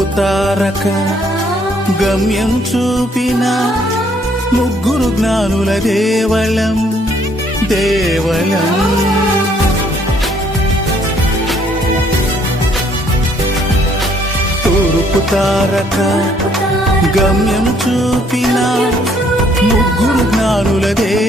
తారక గమ్యం చూపిన ముగ్గురు జ్ఞానుల దేవలం దేవలం తూర్పు తారక గమ్యం చూపిన ముగ్గురు జ్ఞానుల దేవ